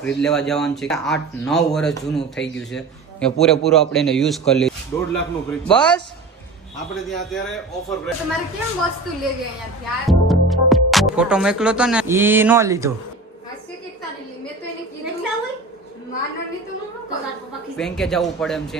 Fridge લેવા જવાનું છે 8-9 વર્ષ જૂનું થઈ ગયું છે એ પૂરેપૂરો આપણે એને યુઝ કરી લીધું 1.5 લાખનું ફ્રીજ બસ આપણે ત્યાં અત્યારે ઓફર પ્રાઇસ તમારે કેમ વસ્તુ લેવી અહીંયાથી આ ફોટો મોકલો તો ને ઈ ન લીધો હશે કે તારી લી મેં તો એને કીધું એટલા હોય માનો ની તો હું કરું બેંકે જવું પડે એમ છે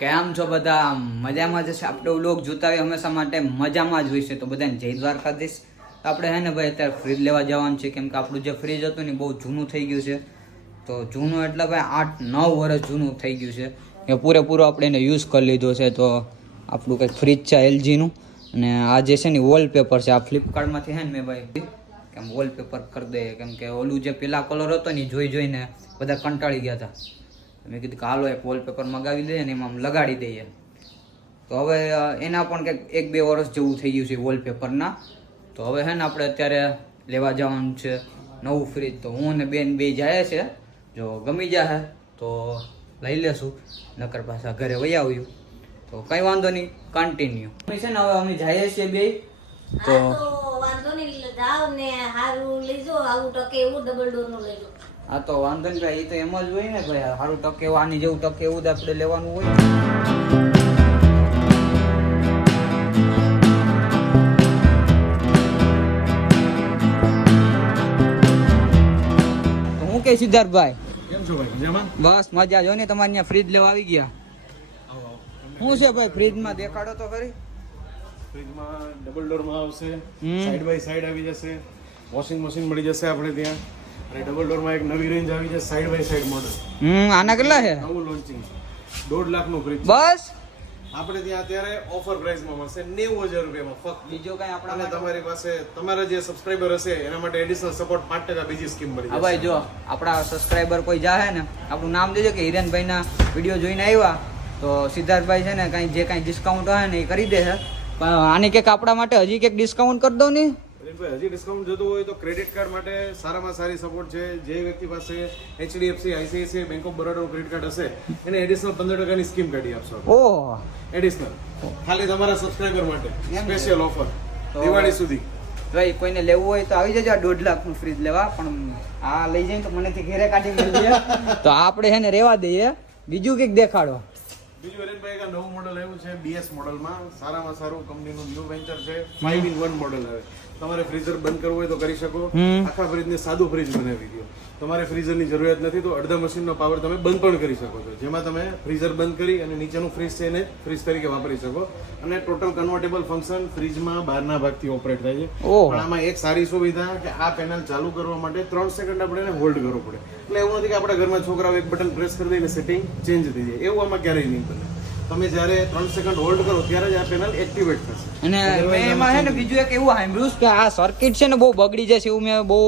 કેમ છો બધા મજામાં જ છે આપણે વ્લોગ જોતા હોય હંમેશા માટે મજામાં જ હોય છે તો બધાને જય દ્વારકાધીશ આપણે હે ને ભાઈ અત્યારે ફ્રીજ લેવા જવાનું છે કેમ કે આપણું જે ફ્રીજ હતું ને બહુ જૂનું થઈ ગયું છે તો જૂનું એટલે ભાઈ 8-9 વર્ષ જૂનું થઈ ગયું છે એ પૂરેપૂરો આપણે એને યુઝ કરી લીધો છે તો આપણું કંઈક ફ્રીજ છે એલજીનું અને આ જે છે ને વોલપેપર છે આ ફ્લિપકાર્ટમાંથી હે ને મેં ભાઈ કેમ વોલપેપર કરી દઈએ કેમ કે ઓલું જે પેલા કલર હતો ને જોઈ જોઈને બધા કંટાળી ગયા હતા મેં કીધું કે હાલો એક વોલપેપર મગાવી દઈએ ને એમાં લગાડી દઈએ તો હવે એના પણ કંઈક 1-2 વર્ષ જેવું થઈ ગયું છે વોલપેપરના તો હવે હે ને આપણે અત્યારે લેવા જવાનું છે નવું ફ્રીજ તો હું ને બેન બે જાય છે જો ગમી જાય તો લઈ લેશું નકર પાછા ઘરે વહી આવ્યું તો કંઈ વાંધો નહીં કન્ટિન્યુ છે ને હવે અમે જઈએ છીએ બે તો વાંધો નહીં જાવ ને હારું લઈજો આવું ટકે એવું ડબલ ડોર નું લઈજો હા તો વાંધો નહીં ભાઈ એ તો એમ જ હોય ને ભાઈ સારું ટકે આની જેવું ટકે એવું જ આપણે લેવાનું હોય તો હું કે સિદ્ધાર્થભાઈ કેમ છો ભાઈ મજામાં બસ મજા જો ને તમારે ત્યાં ફ્રીજ લેવા આવી ગયા શું છે ભાઈ ફ્રીજમાં દેખાડો તો ખરી ફ્રીજમાં ડબલ ડોરમાં આવશે સાઈડ બાય સાઈડ આવી જશે વોશિંગ મશીન મળી જશે આપણે ત્યાં અને ડબલ ડોરમાં એક નવી રેન્જ આવી જશે સાઈડ બાય સાઈડ મોડલ આના કેટલા છે નવું લોન્ચિંગ 1.5 લાખનું ફ્રીજ બસ આપણે ત્યાં અત્યારે ઓફર પ્રાઇસમાં મળશે 90000 રૂપિયામાં ફક્ત બીજો કઈ અને આપણા તમારી પાસે તમારા જે સબસ્ક્રાઇબર હશે એના માટે એડિશનલ સપોર્ટ 5% બીજી સ્કીમ મળી હા જશે ભાઈ જો આપણા સબસ્ક્રાઈબર કોઈ જાહે ને આપણું નામ દેજો કે હિરેનભાઈના વિડીયો જોઈને આવ્યા તો સિદ્ધાર્થભાઈ છે ને કાંઈ જે કાંઈ ડિસ્કાઉન્ટ હોય ને એ કરી દે છે પણ આની કંઈક આપણા માટે હજી કંઈક ડિસ્કાઉન્ટ કરી દો ને ભાઈ હજી ડિસ્કાઉન્ટ જોતું હોય તો ક્રેડિટ કાર્ડ માટે સારામાં સારી સપોર્ટ છે જે વ્યક્તિ પાસે HDFC ICICI બેંક ઓફ બરોડાનું ક્રેડિટ કાર્ડ હશે એને એડિશનલ 15% ની સ્કીમ કાઢી આપશો ઓહ એડિશનલ ખાલી તમારા સબસ્ક્રાઇબર માટે સ્પેશિયલ ઓફર દિવાળી સુધી ભાઈ કોઈને લેવું હોય તો આવી જજો આ 1.5 લાખનું ફ્રીજ લેવા પણ આ લઈ જઈને તો મનેથી ઘેરે કાઢી મળીએ તો આપણે છે ને રહેવા દઈએ બીજું કંઈક દેખાડો બીજું હરેનભાઈ એક નવું મોડલ આવ્યું છે BS મોડલમાં સારામાં સારું કંપનીનું ન્યૂ વેન્ચર છે 5-in-1 મોડલ આવે તમારે ફ્રીઝર બંધ કરવું હોય તો કરી શકો આખા ફ્રીજને સાદું ફ્રીજ બનાવી દો તમારે ફ્રીઝરની જરૂરિયાત નથી તો અડધા મશીનનો પાવર તમે બંધ પણ કરી શકો છો જેમાં તમે ફ્રીઝર બંધ કરી અને નીચેનું ફ્રીજ છે એને ફ્રીજ તરીકે વાપરી શકો અને ટોટલ કન્વર્ટેબલ ફંક્શન ફ્રીજમાં બહારના ભાગથી ઓપરેટ થાય છે પણ આમાં એક સારી સુવિધા કે આ પેનલ ચાલુ કરવા માટે 3 સેકન્ડ આપણે એને હોલ્ડ કરવો પડે એટલે એવું નથી કે આપણા ઘરમાં છોકરાઓ એક બટન પ્રેસ કરી દઈને સેટિંગ ચેન્જ થઈ જાય એવું આમાં ક્યારેય નહીં બને તમે જ્યારે 3 સેકન્ડ હોલ્ડ કરો ત્યારે જ આ પેનલ એક્ટિવેટ થશે અને મેં એમાં છે ને બીજું એક એવું સાંભળ્યું કે આ સર્કિટ છે ને બહુ બગડી જશે એવું મેં બહુ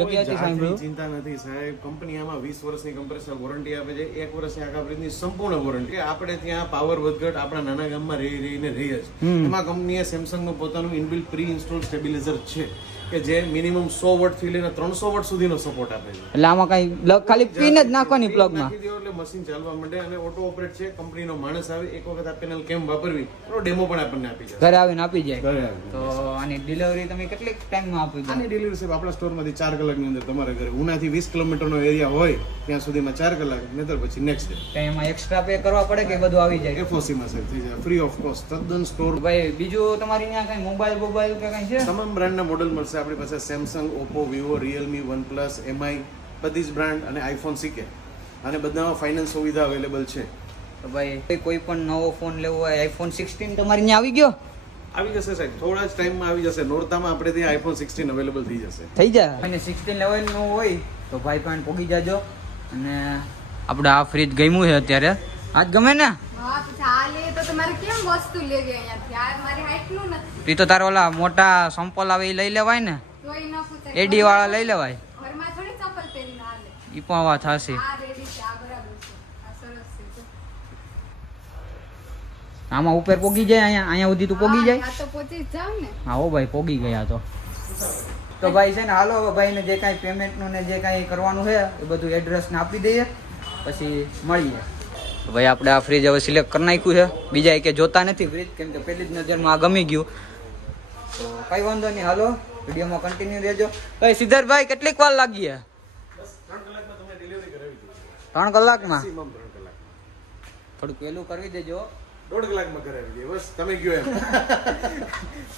જગ્યાએથી સાંભળ્યું ચિંતા નથી સાહેબ કંપની આમાં 20 વર્ષની કમ્પ્રેસર વોરંટી આપે છે 1 વર્ષની આખા ફ્રીજની સંપૂર્ણ વોરંટી આપણે ત્યાં પાવર વધઘટ આપણા નાના ગામમાં રહીને રહીએ છે એમાં કંપનીએ સેમસંગનું પોતાનું ઇનબિલ્ટ પ્રી ઇન્સ્ટોલ સ્ટેબિલાઇઝર છે કે જે મિનિમમ 100 વોટ થી લઈને 300 વોટ સુધીનો સપોર્ટ આપે છે એટલે આમાં કઈ ખાલી પિન જ નાખવાની પ્લગમાં નાખી દો એટલે મશીન ચાલવા માંડે અને ઓટો ઓપરેટ છે કંપનીનો માણસ આવે એક વખત આ પેનલ કેમ વાપરવી એનો ડેમો પણ આપણને આપી જાય ઘરે આવીને આપી જાય ઘરે આવી તો આની ડિલિવરી તમે કેટલી ટાઈમમાં આપી દો આની ડિલિવરી સાહેબ આપણા સ્ટોરમાંથી 4 કલાકની અંદર તમારા ઘરે ઉનાથી 20 કિલોમીટરનો એરિયા હોય ત્યાં સુધીમાં 4 કલાક નહીતર પછી નેક્સ્ટ ડે તો એમાં એક્સ્ટ્રા પે કરવા પડે કે બધું આવી જાય FOC માં સાહેબ થઈ જાય ફ્રી ઓફ કોસ્ટ તદ્દન સ્ટોર ભાઈ બીજું તમારી ત્યાં કઈ મોબાઈલ કે કઈ છે તમામ બ્રાન્ડના મોડલ મળશે આપણી પાસે Samsung Oppo Vivo Realme OnePlus MI બધી જ બ્રાન્ડ અને આઈફોન CK અને બધામાં ફાઇનાન્સ સુવિધા અવેલેબલ છે તો ભાઈ કોઈ પણ નવો ફોન લેવો હોય iPhone 16 તમારી ત્યાં આવી ગયો આવી જશે સાહેબ થોડા જ ટાઈમમાં આવી જશે નોરતામાં આપણે ત્યાં iPhone 16 અવેલેબલ થઈ જશે થઈ જાય અને 16 લેવલનું હોય તો ભાઈ પાસે પોગી જાજો અને આપણે આ ફ્રીજ ગમ્યું છે અત્યારે આજ ગમે ને હા પછી આ લે તો તમારે કેમ વસ્તુ લેવી અહીંયાથી આ મારી હાઈટ નું નથી એ તો તારે ઓલા મોટા સંપલ આવે એ લઈ લેવાય ને તોય ન પૂછાય એડી વાળા લઈ લેવાય ઘરમાં થોડી ચપ્પલ પહેરીને હાલે ઈ પણ વાત હશે આ રેડી છે આ બરાબર છે આ સરસ છે આમાં ઉપર પોગી જાય અહીંયા સુધી તું પોગી જાય આ તો પહોંચી જ જાવ ને હા હો ભાઈ પોગી ગયા તો ભાઈ છે ને હાલો ભાઈને જે કાંઈ પેમેન્ટનું ને જે કાંઈ કરવાનું છે એ બધું એડ્રેસને આપી દઈએ પછી મળીએ તો ભાઈ આપણે આ ફ્રીજ હવે સિલેક્ટ કરી નાખ્યું છે બીજા કે જોતા નથી ફ્રીજ કેમ કે પહેલી જ નજરમાં આ ગમી ગયું તો કંઈ વાંધો નહીં હાલો વિડીયોમાં કન્ટિન્યુ રહેજો. ભાઈ સિદ્ધાર્થભાઈ કેટલીક વાર લાગી છે? બસ 3 કલાકમાં તમને ડિલિવરી કરાવી દઈએ. 3 કલાકમાં? મેક્સિમમ 3 કલાક. થોડુંક વહેલું કરવી દેજો. 1.5 કલાકમાં કરાવી દઈએ. બસ તમે કયો એમ.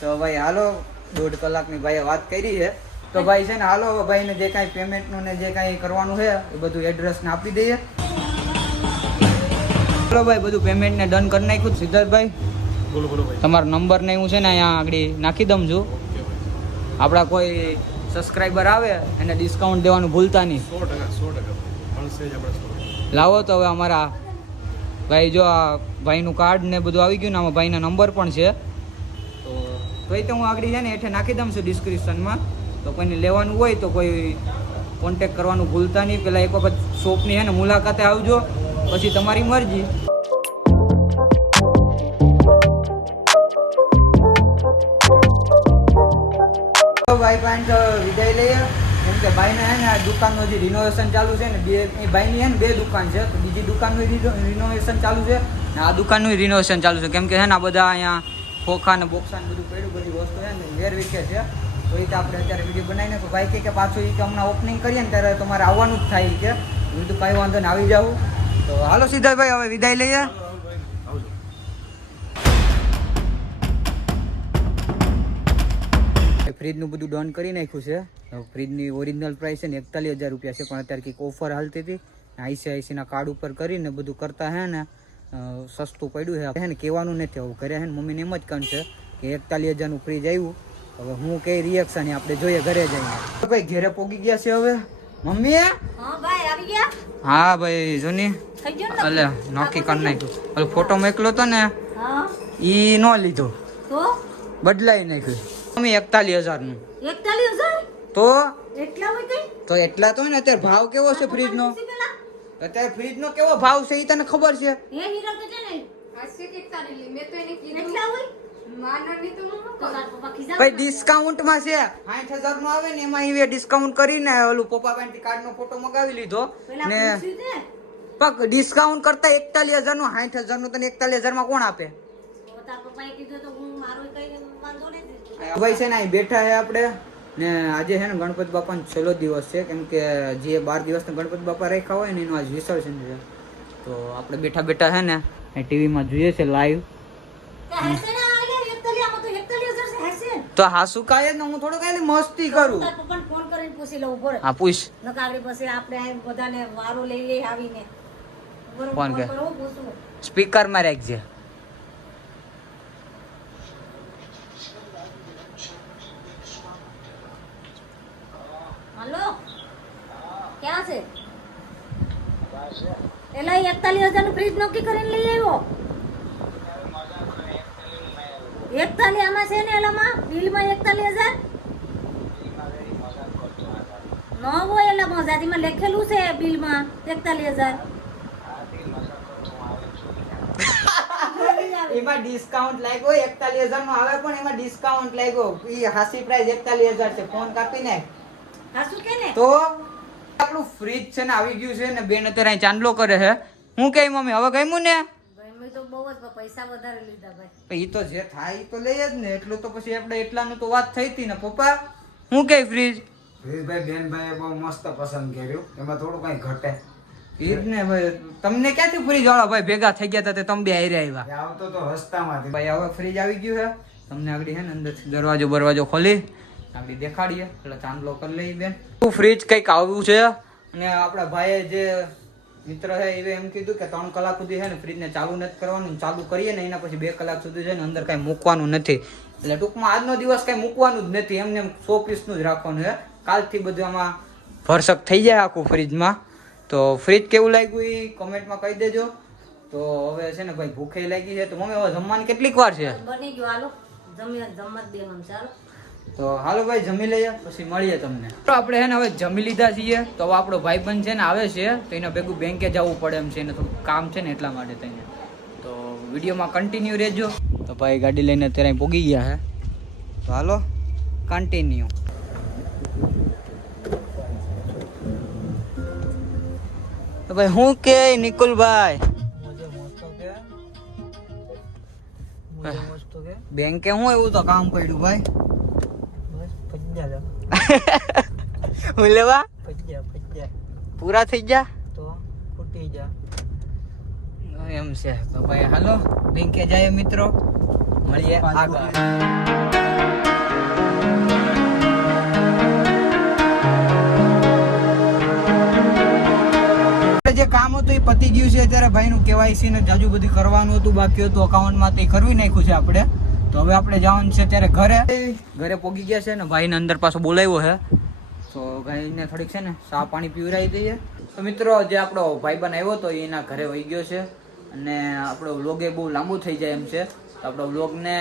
તો ભાઈ હાલો 1.5 કલાકની ભાઈએ વાત કરી છે. તો ભાઈ છે ને હાલો ભાઈને જે કાંઈ પેમેન્ટનું ને જે કાંઈ કરવાનું છે એ બધું એડ્રેસને આપી દઈએ. ચાલો ભાઈ બધું પેમેન્ટને ડન કરી નાખ્યું સિદ્ધાર્થભાઈ. બોલો બોલો ભાઈ. તમારો નંબર ને હું છે ને અહીંયા આગળ નાખી દઉં છું. ઓકે ભાઈ. આપણા કોઈ સબસ્ક્રાઈબર આવે એને ડિસ્કાઉન્ટ દેવાનું ભૂલતા નહીં. 100% મળશે જ આપણે. લાવો તો હવે અમારા ભાઈ જો આ ભાઈનું કાર્ડ ને બધું આવી ગયું ને આમાં ભાઈના નંબર પણ છે. તો એ તો હું આગળ છે ને હેઠે નાખી દઉં છું ડિસ્ક્રિપ્શનમાં. તો કોઈને લેવાનું હોય તો કોઈ કોન્ટેક કરવાનું ભૂલતા નહીં. પહેલાં એક વખત શોપની છે ને મુલાકાતે આવજો, પછી તમારી મરજી. ભાઈ પાંચ વિદાય લઈએ કેમ કે ભાઈને છે ને આ દુકાનનું જે રિનોવેશન ચાલુ છે ને એ ભાઈની છે ને 2 દુકાન છે. તો બીજી દુકાનનું રિનોવેશન ચાલુ છે ને આ દુકાનનું રિનોવેશન ચાલુ છે કેમ કે છે ને આ બધા અહીંયા ખોખા ને બોક્સા ને બધું પડ્યું, બધી વસ્તુ છે ને વેર વિકે છે. તો એ તો આપણે અત્યારે વિડીયો બનાવીને તો ભાઈ કે પાછું એ કે હમણાં ઓપનિંગ કરીએ ને ત્યારે તમારે આવવાનું જ થાય કે હું તો કાંઈ વાંધો ને આવી જાઉં. તો હાલો સિદ્ધાર્થભાઈ હવે વિદાય લઈએ. ફ્રીજનું બધું ડન કરી નાખ્યું છે. ફ્રીજની ઓરિજિનલ પ્રાઇસ છે ને 41,000 રૂપિયા છે, પણ અત્યારે કંઈક ઓફર હાલતી હતી ICICના કાર્ડ ઉપર કરીને બધું કરતા હે ને સસ્તું પડ્યું છે ને. કહેવાનું નથી આવું ઘરે હે ને મમ્મીને એમ જ કહે છે કે 41,000નું ફ્રીજ આવ્યું. હવે હું કઈ રિએક્શન આપણે જોઈએ ઘરે જઈને. ભાઈ ઘરે પોગી ગયા છે હવે મમ્મી. હા ભાઈ આવી ગયા. હા ભાઈ જોની થઈ ગયો ને? અલે નોકી કરી નાખ્યું. ઓલો ફોટો મોકલો તો ને હા ઈ નો લીધો, તો બદલાઈ નાખ્યું. મમ્મી 41,000નું 41,000 તો એટલા હોય કઈ? તો એટલા તો હોય ને. અત્યારે ભાવ કેવો છે ફ્રીજનો? અત્યારે ફ્રીજનો કેવો ભાવ છે એ તને ખબર છે? એ હીરો તો છે ને હશે કે તારી લી મેં તો એને કીધું એટલા હોય માનો ની તો હું તો તાર પપ્પા ખીજા. ભાઈ ડિસ્કાઉન્ટમાં છે 60,000 નું આવે ને એમાં એ ડિસ્કાઉન્ટ કરીને ઓલું પપ્પા પાસે કાર્ડનો ફોટો મગાવી લીધો પેલા ને પૂછ્યું ને પક ડિસ્કાઉન્ટ કરતા 41,000 નું 60,000 નું તને 41,000 માં કોણ આપે? તો તાર પપ્પાએ કીધું તો હું મારો કઈ વાંધો નથી. ભાઈ છે ને અહીં બેઠા છે આપણે ને આજે છે ને ગણપતિ બાપાનો છેલ્લો દિવસ છે કેમ કે જે 12 દિવસના ગણપતિ બાપા રાખ્યા હોય ને એનું આજ વિસર્જન છે. તો આપણે બેઠા બેઠા છે ને ટીવીમાં જોઈએ છે લાઈવ. કે હશે ને આ 41 આમાં તો 41,000 છે હશે ને? તો હાસુ કાય ને હું થોડો કાય મસ્તી કરું. તાર પપ્પાને ફોન કરીને પૂછી લઉં ઉભો રહે. હા પૂછ. નકા આગળ પછી આપણે આ બધાને વારો લઈ લઈ આવીને બરોબર ફોન કર. કરો પૂછું. સ્પીકરમાં રાખજે. हेलो क्या છે? એલા 41,000 નું ફ્રીજ નક્કી કરીને લઈ આવ્યો. 41 આમાં છે ને એલામાં બિલમાં 41,000 ન હોય. એલા મજાતીમાં લખેલું છે બિલમાં 41,000. એમાં ડિસ્કાઉન્ટ લાગ્યો 41,000 નો આવે પણ એમાં ડિસ્કાઉન્ટ લાગ્યો. ઈ હાસી પ્રાઇસ 41,000 છે. ફોન કાપી નાખ. હા શું કે ને? તો આપણું ફ્રીજ છે ને આવી ગયું છે ને બેન અત્યારે અહીં ચાંદલો કરે છે. હું કઈ મમ્મી હવે ગમ્યું ને? ભાઈ મેં તો બહુ જ પૈસા વધારે લીધા ભાઈ. ઈ તો જે થાય ઈ તો લઈએ જ ને. એટલું તો પછી આપણે એટલાનું તો વાત થઈ હતી ને પપ્પા. હું કઈ ફ્રીજ ભાઈ બેનભાઈએ બહુ મસ્ત પસંદ કર્યું, એમાં થોડું કઈ ઘટે. ઈ જ ને ભાઈ. તમને ક્યાંથી ફ્રીજ વાળા ભાઈ ભેગા થઈ ગયા હતા તે તમે બે હારે આવ્યા? એ આવતો તો રસ્તામાંથી. ભાઈ હવે ફ્રીજ આવી ગયું છે. તમને આગળ છે ને અંદરથી દરવાજો ખોલી આગળ દેખાડીએ એટલે ચાંદલો કરી લઈ બેન. ફ્રીજ કંઈક આવ્યું છે અને આપણા ભાઈએ જે મિત્ર છે એ એમ કીધું કે 3 કલાક સુધી છે ને ફ્રીજને ચાલુ નથી કરવાનું. ચાલુ કરીએ ને એના પછી 2 કલાક સુધી છે ને અંદર કાંઈ મૂકવાનું નથી. એટલે ટૂંકમાં આજનો દિવસ કાંઈ મૂકવાનું જ નથી. એમને 100 પીસનું જ રાખવાનું છે. કાલથી બધું આમાં ભરસક થઈ જાય આખું ફ્રીજમાં. તો ફ્રીજ કેવું લાગ્યું એ કોમેન્ટમાં કહી દેજો. તો હવે છે ને ભાઈ ભૂખે લાગી છે તો મમ્મી હવે જમવાની કેટલીક વાર છે? બની ગયું હાલો જમવા જ દેવાનું ચાલો. તો હાલો ભાઈ જમી લઈએ પછી મળીએ તમને. તો આપણે છે ને હવે જમી લીધા છીએ. તો હવે આપણો ભાઈબંધ છે ને આવે છે તો એના ભેગું બેંકે જવું પડે એમ છે. એને થોડું કામ છે ને એટલા માટે થઈને. તો વિડીયોમાં કન્ટિન્યુ રહેજો. તો ભાઈ ગાડી લઈને અત્યારે પોગી ગયા છે. તો હાલો કન્ટિન્યુ. તો ભાઈ હું કે નિકુલભાઈ બેંકે હું એવું તો કામ પડ્યું ભાઈ? હું લેવા પૈયા પૂરા થઈ ગયા તો ફૂટી જા. એમ છે તો ભાઈ હાલો બેંકે જાય મિત્રો, મળીએ આગળ. જે કામ હતું એ પતી ગયું છે અત્યારે. ભાઈનું કેવાયસી ને જાજુ બધું કરવાનું હતું, બાકી હતું અકાઉન્ટમાં, તે કરવી નાખ્યું છે આપણે. તો હવે આપણે જવાનું છે અત્યારે ઘરે પહોંચી ગયા છે ને ભાઈને અંદર પાછો બોલાવ્યો છે. તો ભાઈને થોડીક છે ને ચા પાણી પીવડાવી દઈએ. તો મિત્રો જે આપણો ભાઈબંધ આવ્યો હતો એના ઘરે વહી ગયો છે અને આપણો વ્લોગ એ બહુ લાંબુ થઈ જાય એમ છે. તો આપણો વ્લોગને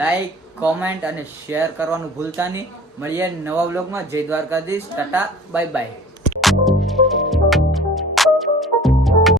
લાઈક, કોમેન્ટ અને શેર કરવાનું ભૂલતા નહીં. મળીએ નવા વ્લોગમાં. જય દ્વારકાધીશ, ટાટા, બાય બાય.